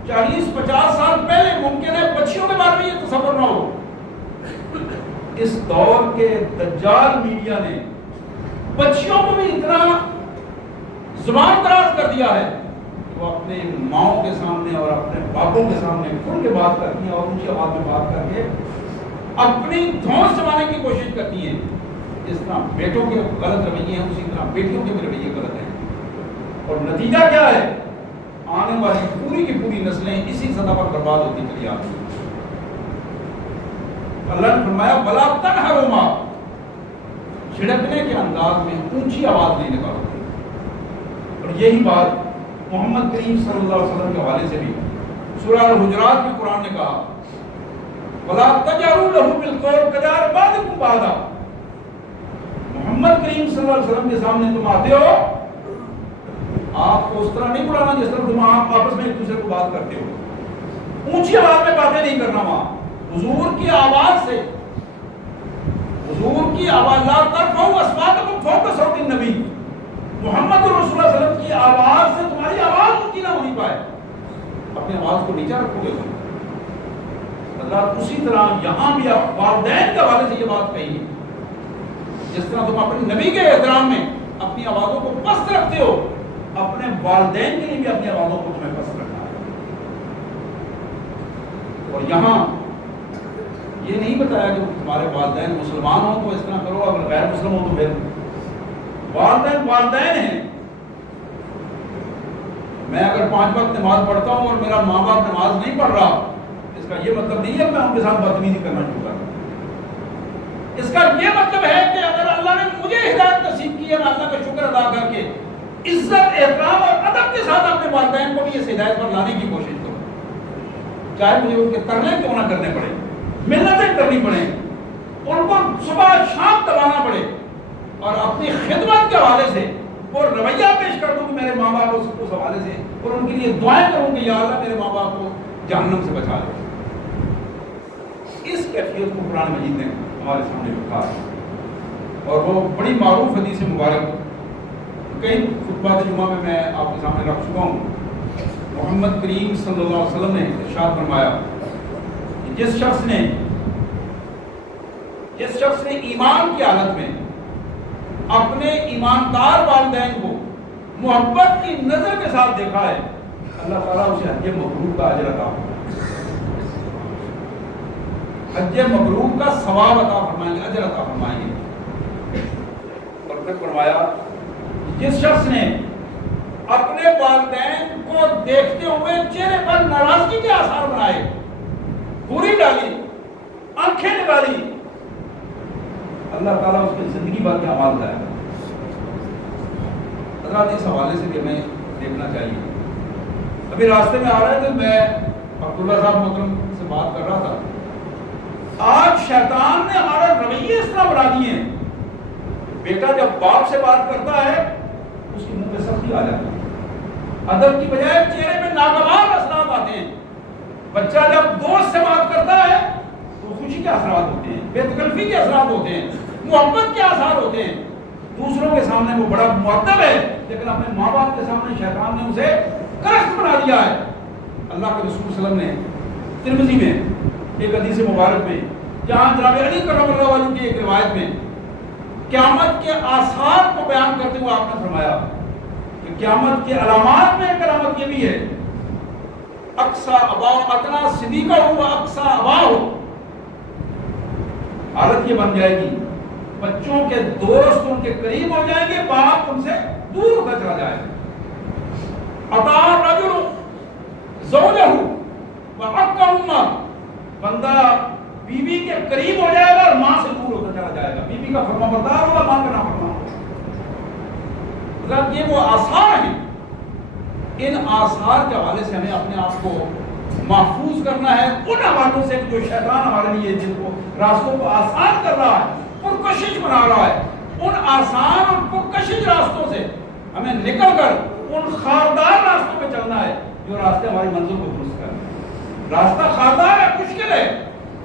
40-50 سال پہلے ممکن ہے بچیوں کے بارے میں یہ تصور نہ ہو، اس دور کے دجال میڈیا نے بچیوں کو بھی اتنا زبان دراز کر دیا ہے کہ وہ اپنے ماؤں کے سامنے اور اپنے باپوں کے سامنے کھل کے بات کرتی ہیں اور اونچی آواز میں بات کر کے اپنی دھونس جمانے کی کوشش کرتی ہیں۔ جس طرح بیٹوں کے غلط رویے ہیں اسی طرح بیٹیوں کے بھی رویے غلط ہیں، اور نتیجہ کیا ہے؟ آنے والی پوری کی پوری نسلیں اسی سطح پر برباد ہوتی چلی آتی ہیں۔ اللہ نے فرمایا بلا تنہرما، چھڑکنے کے انداز میں اونچی آواز نہیں نکالو۔ اور یہی بات محمد کریم صلی اللہ علیہ وسلم کے حوالے سے بھی سورہ الحجرات میں قرآن نے کہا وَلَا تَجْهَرُوا لَهُ بِالْقَوْلِ كَجَهْرِ بَعْضِكُمْ بَعْضًا۔ محمد کریم صلی اللہ علیہ وسلم کے سامنے تم آتے ہو، آپ کو اس طرح نہیں بلانا جس طرح تم آپس میں ایک دوسرے کو بات کرتے ہو۔ اونچی آواز میں باتیں نہیں کرنا، وہاں حضور کی آواز سے، حضور کی آواز لا ترفعوا اصواتکم فوق صوت النبی، محمد رسول اللہ صلی اللہ علیہ وسلم کی آواز سے تمہاری آواز اونچی نہ ہونی پائے، اپنی آواز کو نیچا رکھو گے۔ حضرات اسی طرح یہاں بھی والدین کے حوالے سے یہ بات کہی ہے، جس طرح تم اپنے نبی کے احترام میں اپنی آوازوں کو پست رکھتے ہو، اپنے والدین کے لیے بھی اپنی آوازوں کو تمہیں پست رکھنا ہے۔ اور یہاں یہ نہیں بتایا کہ تمہارے والدین مسلمان ہوں تو اس طرح کرو، اگر غیر مسلم ہو تو پھر والدین والدین ہیں۔ میں اگر 5 وقت نماز پڑھتا ہوں اور میرا ماں باپ نماز نہیں پڑھ رہا، اس کا یہ مطلب نہیں ہے میں ان کے ساتھ بدتمیزی کرنا شروع کر دوں۔ اس کا یہ مطلب ہے کہ اگر اللہ نے مجھے ہدایت نصیب کی ہے، میں اللہ کا شکر ادا کر کے عزت، احترام اور ادب کے ساتھ اپنے والدین کو بھی اس ہدایت پر لانے کی کوشش کروں، چاہے مجھے ان کے ترلے کیوں نہ کرنے پڑے، منتیں کرنی پڑے، ان کو صبح شام دبانا پڑے، اور اپنی خدمت کے حوالے سے وہ رویہ پیش کر دوں کہ میرے ماں باپ اس حوالے سے، اور ان کے لیے دعائیں کروں کہ یا اللہ میرے ماں باپ کو جہنم سے بچا لے۔ اس کیفیت کو قرآن مجید نے ہمارے سامنے رکھا ہے، اور وہ بڑی معروف حدیث مبارک کئی خطبات جمعہ میں آپ کے سامنے رکھ چکا ہوں۔ محمد کریم صلی اللہ علیہ وسلم نے ارشاد فرمایا کہ جس شخص نے ایمان کی حالت میں اپنے ایماندار والدین کو محبت کی نظر کے ساتھ دیکھا ہے، اللہ تعالیٰ اسے حج مبرور کا اجر عطا حج مبرور کا ثواب عطا فرمائیں گے، اجر عطا فرمائیں گے۔ اور پھر فرمایا جس شخص نے اپنے والدین کو دیکھتے ہوئے چہرے پر ناراضگی کے آثار بنائے، پوری ڈالی، آنکھیں نکالی، اللہ تعالیٰ اس کی زندگی بھر کے اعمال لائے۔ حضرات اس حوالے سے بھی ہمیں دیکھنا چاہیے۔ ابھی راستے میں آ رہے تھے، میں عبداللہ صاحب محترم سے بات کر رہا تھا، آج شیطان نے ہمارا رویے اس طرح بنا دیے ہیں، بیٹا جب باپ سے بات کرتا ہے اس کی منہ پہ سختی آ جاتی ہے، ادب کی بجائے چہرے پہ ناگوار اثرات آتے ہیں۔ بچہ جب دوست سے بات کرتا ہے تو خوشی کے اثرات ہوتے ہیں، بے تکلفی کے اثرات ہوتے ہیں، محبت کے اثار ہوتے ہیں۔ دوسروں کے سامنے وہ بڑا مؤدب ہے، لیکن اپنے ماں باپ کے سامنے شیطان نے اسے کرخت بنا دیا ہے۔ اللہ کے رسول صلی اللہ علیہ وسلم نے ترمذی میں ایک حدیث مبارک میں، جہاں جناب علی کرم اللہ وجہ کی ایک روایت میں قیامت کے آثار کو بیان کرتے ہوئے آپ نے فرمایا کہ قیامت کے علامات میں ایک علامت یہ بھی ہے، اقصا اباؤ اتنا صدیقہ ہو اقصا اباؤ، حالت یہ بن جائے گی بچوں کے دوست ان کے قریب ہو جائیں گے، باپ ان سے دور ہوتا چلا جائے گا۔ اطاع الرجل زوجہ وعق امہ، بندہ بیوی کے قریب ہو جائے گا اور ماں سے دور ہوتا چلا جائے گا، بیوی کا فرما بردار ہوگا، ماں کا نافرمان ہوگا۔ یہ وہ آثار ہیں، ان آثار کے حوالے سے ہمیں اپنے آپ کو محفوظ کرنا ہے ان حوالوں سے جو شیطان ہمارے لیے جن کو راستوں کو آسان کر رہا ہے، پرکشش بنا رہا ہے، ان آسان اور پرکشش راستوں سے ہمیں نکل کر ان خاردار راستوں پہ چلنا ہے جو راستے ہماری منزل کو درست کریں۔ راستہ خاردار ہے، مشکل ہے،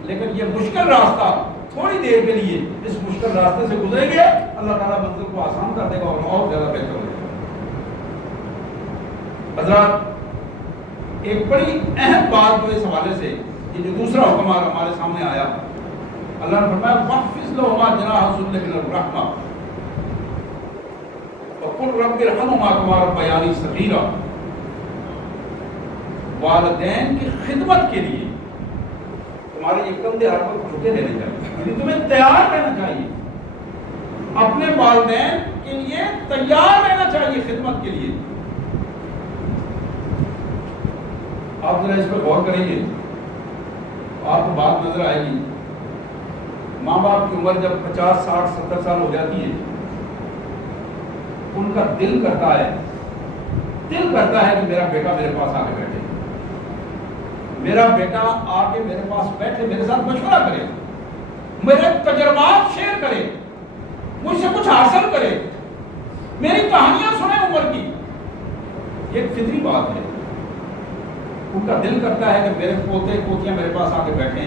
لیکن یہ مشکل راستہ تھوڑی دیر کے لیے اس مشکل راستے سے گزریں گے، اللہ تعالیٰ منزل کو آسان کر دے گا اور زیادہ بہتر ہو جائے گا۔ حضرات ایک بڑی اہم بات جو اس حوالے سے یہ جو دوسرا حکم ہمارے سامنے آیا، اللہ نے فرمایا وَخْفِضْ لَهُمَا جَنَاحَ الذُّلِّ مِنَ الرَّحْمَةِ وَقُلْ رَبِّ ارْحَمْهُمَا كَمَا رَبَّيَانِي صَغِيرًا۔ والدین کی خدمت کے لیے تمہارے یہ کندھے ہر وقت جھکے رہنے چاہیے، یعنی تمہیں تیار رہنا چاہیے، اپنے والدین کے لیے تیار رہنا چاہیے خدمت کے لیے۔ آپ ذرا اس پہ غور کریں گے آپ کو بات نظر آئے گی. ماں باپ کی عمر جب 50 60 70 سال ہو جاتی ہے ان کا دل کرتا ہے کہ میرا بیٹا میرے پاس آ کے بیٹھے, میرا بیٹا آ کے میرے پاس بیٹھے, میرے ساتھ مشورہ کرے, میرے تجربات شیئر کرے, مجھ سے کچھ حاصل کرے, میری کہانیاں سنے عمر کی. یہ ایک فطری بات ہے. ان کا دل کرتا ہے کہ میرے پوتے پوتیاں میرے پاس آ کے بیٹھیں.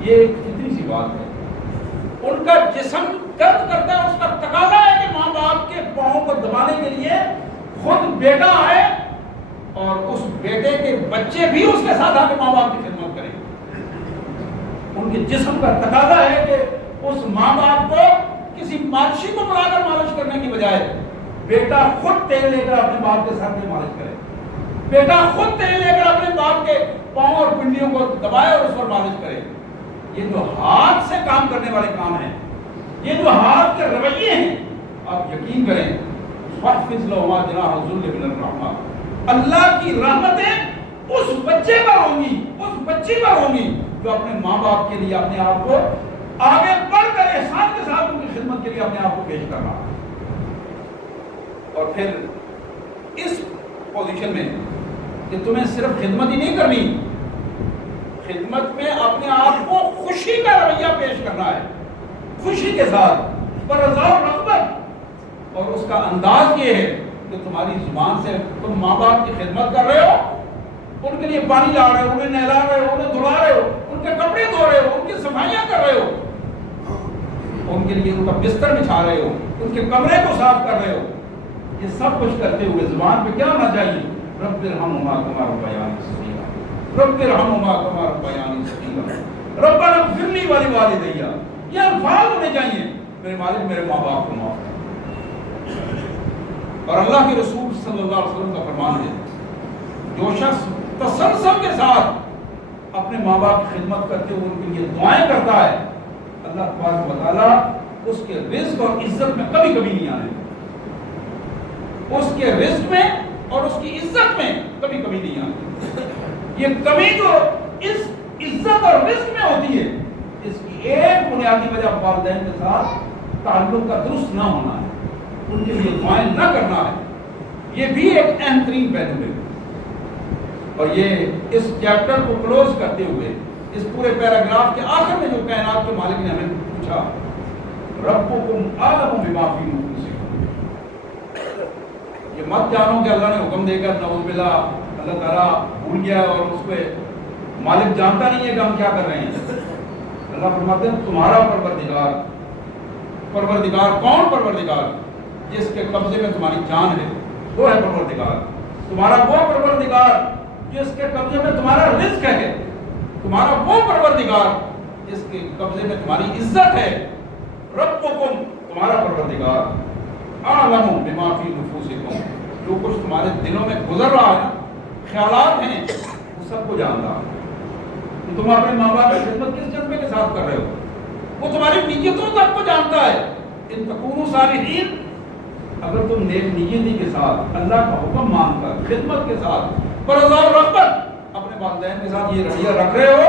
یہ ایک فطری سی بات ہے. ان کا جسم درد کرتا ہے, اس کا تقاضا ہے کہ ماں باپ کے پاؤں کو دبانے کے لیے خود بیٹا آئے اور اس بیٹے کے بچے بھی اس کے ساتھ آ کے ماں باپ کی خدمت کریں. ان کے جسم کا تقاضا ہے کہ اس ماں باپ کو کسی مالشی کو بلا کر مالش کرنے کی بجائے بیٹا خود تیل لے کر اپنے باپ کے ساتھ میں مالش کرے, بیٹا خود تیل لے کر اپنے باپ کے پاؤں اور پنڈلیوں کو دبائے اور اس پر مالش کرے. یہ جو ہاتھ سے کام کرنے والے کام ہیں, یہ جو ہاتھ کے رویے ہیں, آپ یقین کریں فَحْفِظْ لَهُمَا جَنَاحَ الذُّلِّ مِنَ الرَّحْمَةِ, اللہ کی رحمتیں اس بچے پر ہوں گی, اس بچی پر ہوں گی جو اپنے ماں باپ کے لیے اپنے آپ کو آگے بڑھ کر احسان کے ساتھ ان کی خدمت کے لیے اپنے آپ کو پیش کر رہا ہے. اور پھر اس پوزیشن میں کہ تمہیں صرف خدمت ہی نہیں کرنی, خدمت میں اپنے آپ کو خوشی کا رویہ پیش کرنا ہے, خوشی کے ساتھ برضا و رغبت. اور اس کا انداز یہ ہے کہ تمہاری زبان سے تم ماں باپ کی خدمت کر رہے ہو, ان کے لیے پانی لا رہے ہو, انہیں نہلا رہے ہو, انہیں دھلا رہے ہو, ان کے کپڑے دھو رہے ہو, ان کی صفائیاں کر رہے ہو, ان کے لیے ان کا بستر بچھا رہے ہو, ان کے کمرے کو صاف کر رہے ہو. یہ سب کچھ کرتے ہوئے زبان پہ کیا ہونا چاہیے؟ رب ارحمہما کما ربیانی صغیرا, رب ارحمہما کما ربیانی صغیرا, ربنا اغفر لی ولوالدی. یہ الفاظ ہونے چاہیے, میرے مالک میرے ماں باپ کو معاف کر. اور اللہ کے رسول صلی اللہ علیہ وسلم کا فرمان ہے جو شخص تسلسل کے ساتھ اپنے ماں باپ کی خدمت کرتے ہوئے ان کے لیے دعائیں کرتا ہے, اللہ تبارک و تعالیٰ اس کے رزق اور عزت میں کبھی کبھی نہیں آنے, اس کے رزق میں اور اس کی عزت میں کبھی کبھی نہیں آنے. یہ کمی جو اس عزت اور رزق میں ہوتی ہے, اس کی ایک بنیادی وجہ والدین کے ساتھ تعلق کا درست نہ ہونا ہے, ان کے لیے دعائیں نہ کرنا ہے. یہ بھی ایک اہم ترین پہلو ہے. اور یہ اس چیپٹر کو کلوز کرتے ہوئے اس پورے پیراگراف کے آخر میں جو کائنات کے مالک نے ہمیں پوچھا, ربکم اعلم بما فی نفوسکم, یہ مت جانو کہ اللہ نے حکم دے کر نعوذ باللہ اللہ تعالیٰ بھول گیا اور اس کو مالک جانتا نہیں ہے کہ ہم کیا کر رہے ہیں. اللہ فرماتے ہیں تمہارا پروردگار, پروردگار کون؟ پروردگار جس کے قبضے میں تمہاری جان ہے وہ ہے پروردگار. تمہارا وہ پروردگار جس کے قبضے میں تمہارا رزق ہے, تمہارا وہ پروردگار جس کے قبضے میں تمہاری عزت ہے. ربکم تمہارا پروردگار اعلم بما فی نفوسکم, جو کچھ تمہارے دلوں میں گزر رہا ہے نا, خیالات ہیں, وہ سب کو جانتا ہے. تم اپنے ماں باپ کی خدمت کس جذبے کے ساتھ کر رہے ہو, وہ تمہاری نیتوں تک کو جانتا ہے. ان تکونوا صالحین, اگر تم نیک نیتی کے ساتھ اللہ کا حکم مان کر خدمت کے ساتھ برضا و رغبت اپنے والدین کے ساتھ یہ رویہ رکھ رہے ہو,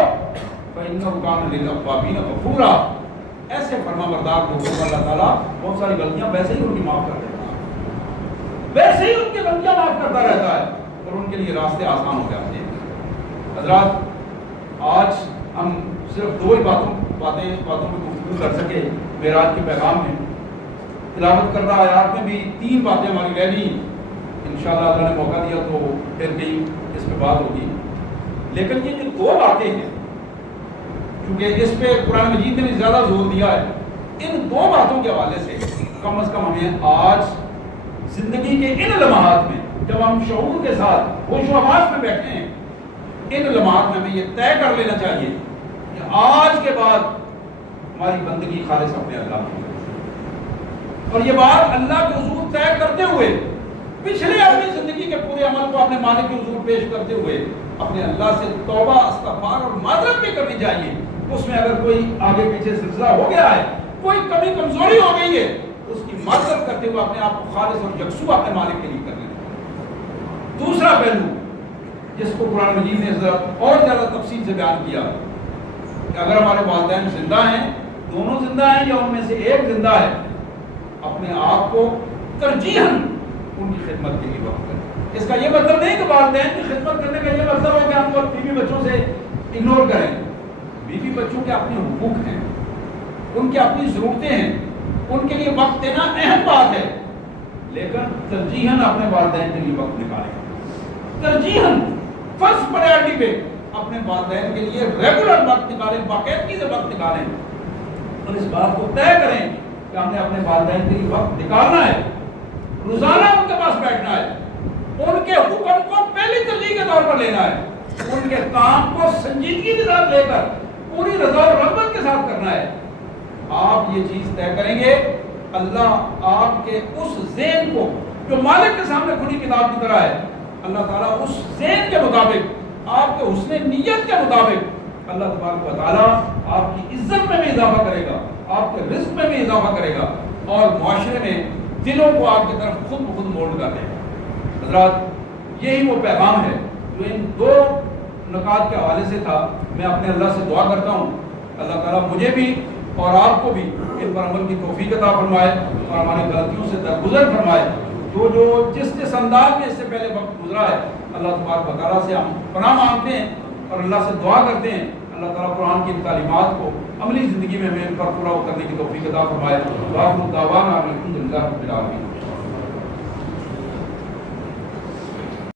فإنہ کان للأوابین غفورا, ایسے فرما بردار لوگوں کو اللہ تعالیٰ بہت ساری غلطیاں ویسے ہی ان کی معاف کر دیتا ہے, ویسے ہی ان کی غلطیاں معاف کرتا رہتا ہے اور ان کے لیے راستے آسان ہو جاتے ہیں. حضرات, آج ہم صرف دو ہی باتوں پہ گفتگو کر سکے معراج کے پیغام میں. تلاوت کردہ آیات میں بھی 3 باتیں ہماری رہ گئی. انشاءاللہ اللہ نے موقع دیا تو پھر کہیں اس پہ بات ہوگی. لیکن یہ جو 2 باتیں ہیں, کیونکہ اس پہ قرآن مجید نے زیادہ زور دیا ہے, ان 2 باتوں کے حوالے سے کم از کم ہمیں آج زندگی کے ان لمحات میں جب ہم شعور کے ساتھ ہوش و حواس میں بیٹھے ہیں, ان لمحات میں ہمیں یہ طے کر لینا چاہیے کہ آج کے بعد ہماری بندگی خالص اپنے اللہ کی. اور یہ بات اللہ کے حضور طے کرتے ہوئے پچھلے اپنی زندگی کے پورے عمل کو اپنے مالک کے حضور پیش کرتے ہوئے اپنے اللہ سے توبہ استغفار اور معذرت بھی کرنی چاہیے. اس میں اگر کوئی آگے پیچھے سلسلہ ہو گیا ہے, کوئی کمی کمزوری ہو گئی ہے, اس کی معذرت کرتے ہوئے اپنے آپ کو خالص اور یکسو اپنے مالک کے لیے کرنے. دوسرا پہلو جس کو قرآن مجید نے ذرا اور زیادہ تفصیل سے بیان کیا کہ اگر ہمارے والدین زندہ ہیں، دونوں زندہ ہیں یا ان میں سے ایک زندہ ہے، اپنے آپ کو ترجیحاً ان کی خدمت کے لیے وقف کریں۔ اس کا یہ مطلب نہیں کہ والدین کی خدمت کرنے کا یہ مطلب ہے کہ ہم اور بیوی بچوں سے اگنور کریں۔ بیوی بچوں کے اپنے حقوق ہیں، ان کی اپنی ضرورتیں ہیں، ان کے لیے وقت دینا اہم بات ہے، لیکن ترجیحاً اپنے والدین کے لیے وقت نکالیں، ترجیحاً فرسٹ پرائرٹی پہ اپنے والدین کے لیے ریگولر وقت نکالیں، باقاعدگی سے وقت نکالیں، اور اس بات کو طے کریں کہ ہم نے اپنے والدین کے لیے وقت نکالنا ہے، روزانہ ان کے پاس بیٹھنا ہے، ان کے حکم کو پہلی ترجیح کے طور پر لینا ہے، ان کے کام کو سنجیدگی کے ساتھ لے کر پوری رضا و رغبت کے ساتھ کرنا ہے۔ آپ یہ چیز طے کریں گے، اللہ آپ کے اس ذہن کو جو مالک کے سامنے کھلی کتاب کی طرح ہے، اللہ تعالیٰ اس ذہن کے مطابق، آپ کے حسن نیت کے مطابق اللہ تبارک و تعالیٰ آپ کی عزت میں بھی اضافہ کرے گا، آپ کے رزق میں بھی اضافہ کرے گا، اور معاشرے میں دلوں کو آپ کی طرف خود بخود مولڈ کر دے گا۔ حضرات، یہی وہ پیغام ہے جو ان دو نکات کے حوالے سے تھا۔ میں اپنے اللہ سے دعا کرتا ہوں اللہ تعالیٰ مجھے بھی اور آپ کو بھی ان پر عمل کی توفیق عطا فرمائے اور ہماری غلطیوں سے درگزر فرمائے۔ جو جس انداز میں اس سے پہلے وقت گزرا ہے، اللہ تبارک و تعالیٰ سے ہم پناہ مانگتے ہیں اور اللہ سے دعا کرتے ہیں اللہ تعالیٰ قرآن کی تعلیمات کو عملی زندگی میں ہمیں ان پر پورا کرنے کی توفیق عطا فرمائے۔ دعوانا الحمدللہ رب العالمین۔